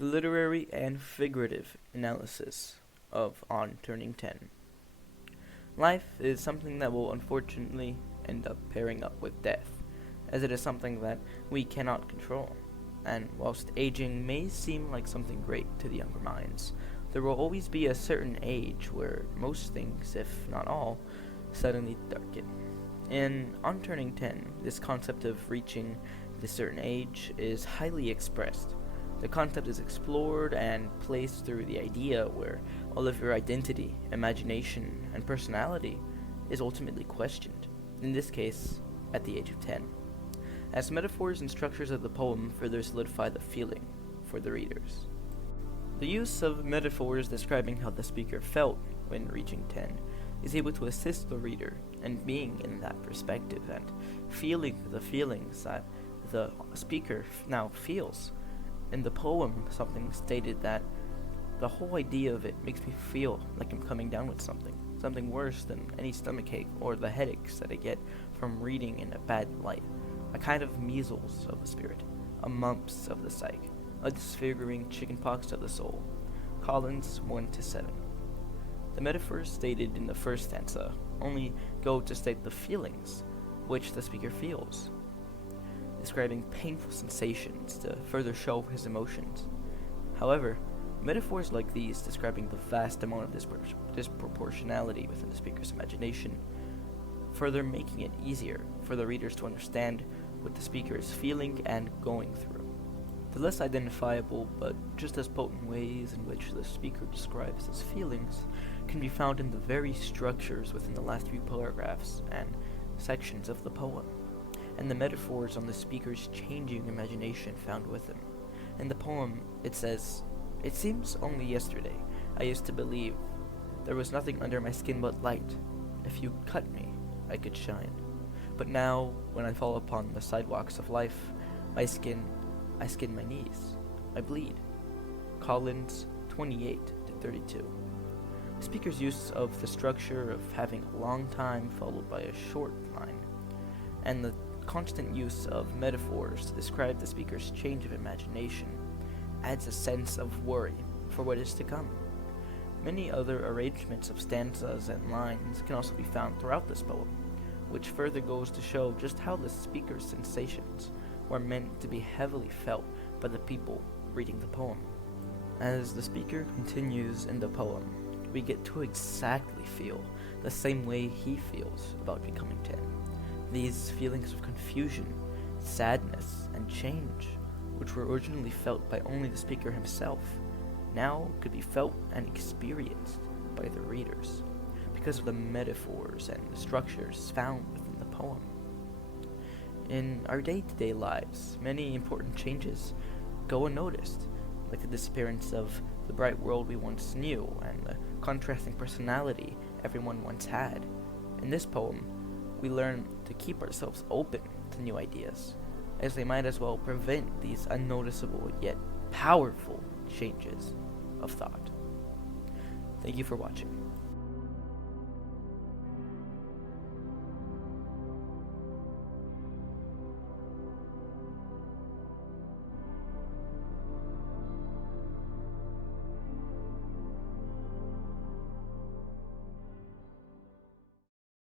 The literary and figurative analysis of On Turning 10. Life is something that will unfortunately end up pairing up with death, as it is something that we cannot control. And whilst aging may seem like something great to the younger minds, there will always be a certain age where most things, if not all, suddenly darken. In On Turning 10, this concept of reaching this certain age is highly expressed. The concept is explored and placed through the idea where all of your identity, imagination, and personality is ultimately questioned, in this case, at the age of 10. As metaphors and structures of the poem further solidify the feeling for the readers. The use of metaphors describing how the speaker felt when reaching 10 is able to assist the reader in being in that perspective and feeling the feelings that the speaker now feels. In the poem, something stated that the whole idea of it makes me feel like I'm coming down with something worse than any stomachache or the headaches that I get from reading in a bad light, a kind of measles of the spirit, a mumps of the psyche, a disfiguring chickenpox of the soul. Collins 1-7. The metaphors stated in the first stanza only go to state the feelings which the speaker feels, describing painful sensations to further show his emotions. However, metaphors like these describing the vast amount of disproportionality within the speaker's imagination, further making it easier for the readers to understand what the speaker is feeling and going through. The less identifiable but just as potent ways in which the speaker describes his feelings can be found in the very structures within the last few paragraphs and sections of the poem, and the metaphors on the speaker's changing imagination found with him. In the poem, it says, "It seems only yesterday I used to believe there was nothing under my skin but light. If you cut me, I could shine. But now, when I fall upon the sidewalks of life, I skin my knees. I bleed." Collins 28-32. The speaker's use of the structure of having a long time followed by a short line, and the constant use of metaphors to describe the speaker's change of imagination adds a sense of worry for what is to come. Many other arrangements of stanzas and lines can also be found throughout this poem, which further goes to show just how the speaker's sensations were meant to be heavily felt by the people reading the poem. As the speaker continues in the poem, we get to exactly feel the same way he feels about becoming 10. These feelings of confusion, sadness, and change, which were originally felt by only the speaker himself, now could be felt and experienced by the readers because of the metaphors and the structures found within the poem. In our day-to-day lives, many important changes go unnoticed, like the disappearance of the bright world we once knew and the contrasting personality everyone once had. In this poem, we learn to keep ourselves open to new ideas, as they might as well prevent these unnoticeable yet powerful changes of thought. Thank you for watching.